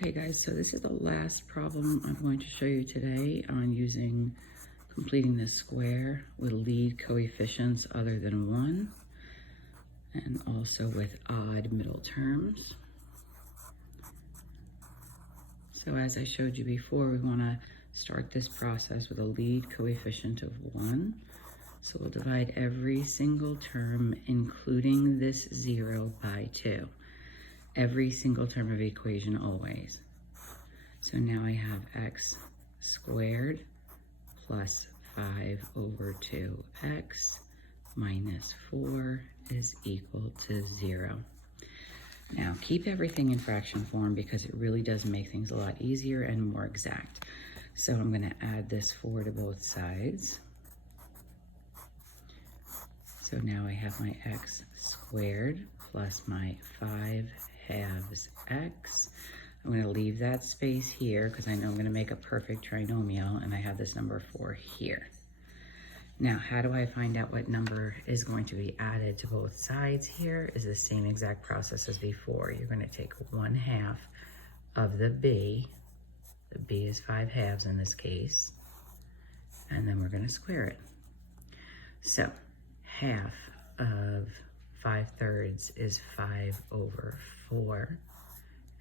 Okay guys, so this is the last problem I'm going to show you today on completing this square with lead coefficients other than 1 and also with odd middle terms. So as I showed you before, we want to start this process with a lead coefficient of 1. So we'll divide every single term, including this 0, by 2. Every single term of the equation always. So now I have x squared plus 5 over 2x minus 4 is equal to 0. Now keep everything in fraction form because it really does make things a lot easier and more exact. So I'm going to add this 4 to both sides. So now I have my x squared plus my 5 halves x. I'm going to leave that space here because I know I'm going to make a perfect trinomial, and I have this number 4 here. Now, how do I find out what number is going to be added to both sides here? Is the same exact process as before. You're going to take 1/2 of the b is 5 halves in this case, and then we're going to square it. So half of 5/3 is 5 over 4.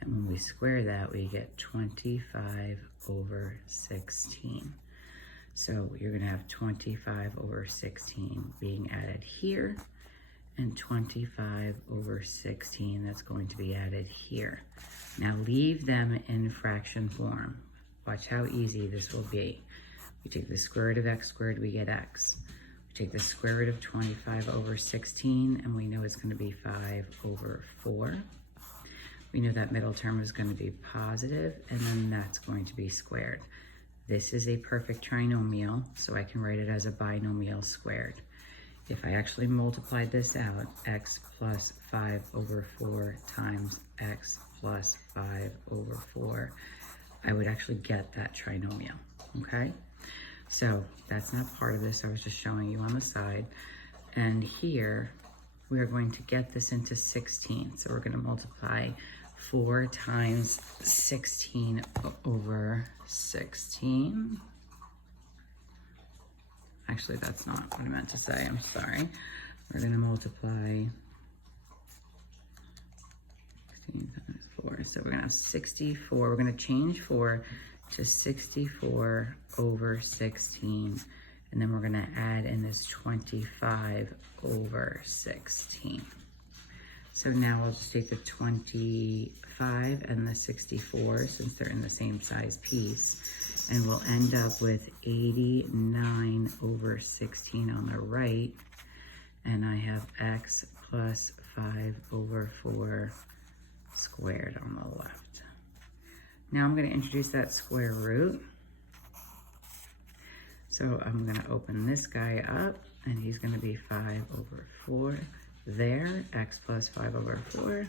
And when we square that, we get 25 over 16. So you're going to have 25 over 16 being added here, and 25 over 16 that's going to be added here. Now leave them in fraction form. Watch how easy this will be. We take the square root of x squared, we get x. We take the square root of 25 over 16, and we know it's going to be 5 over 4. We know that middle term is going to be positive, and then that's going to be squared. This is a perfect trinomial, so I can write it as a binomial squared. If I actually multiplied this out, x plus 5 over 4 times x plus 5 over 4, I would actually get that trinomial, okay? So that's not part of this, I was just showing you on the side. And here, we are going to get this into 16. So we're going to multiply 4 times 16 over 16. Actually, that's not what I meant to say. I'm sorry. We're going to multiply 16 times 4. So we're going to have 64. We're going to change 4 to 64 over 16. And then we're going to add in this 25 over 16. So now we'll just take the 25 and the 64, since they're in the same size piece, and we'll end up with 89 over 16 on the right, and I have x plus 5 over 4 squared on the left. Now I'm going to introduce that square root. So I'm going to open this guy up, and he's going to be 5 over 4 there, x plus 5 over 4.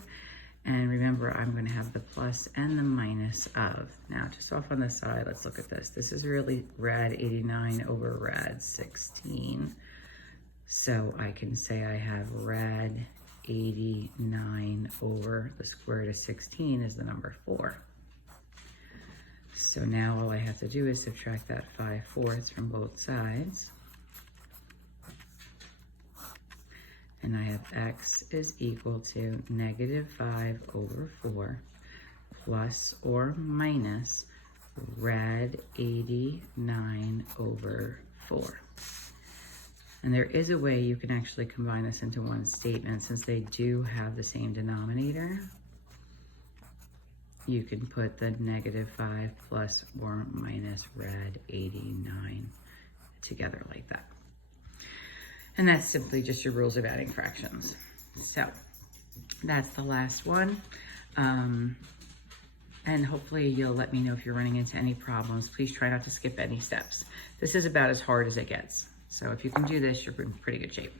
And remember, I'm going to have the plus and the minus of. Now, just off on the side, let's look at this. This is really rad 89 over rad 16. So I can say I have rad 89 over the square root of 16 is the number 4. So now all I have to do is subtract that 5/4 from both sides. And I have x is equal to negative 5 over 4 plus or minus rad 89 over 4. And there is a way you can actually combine this into one statement. Since they do have the same denominator, you can put the negative 5 plus or minus rad 89 together like that. And that's simply just your rules of adding fractions. So that's the last one. And hopefully you'll let me know if you're running into any problems. Please try not to skip any steps. This is about as hard as it gets. So if you can do this, you're in pretty good shape.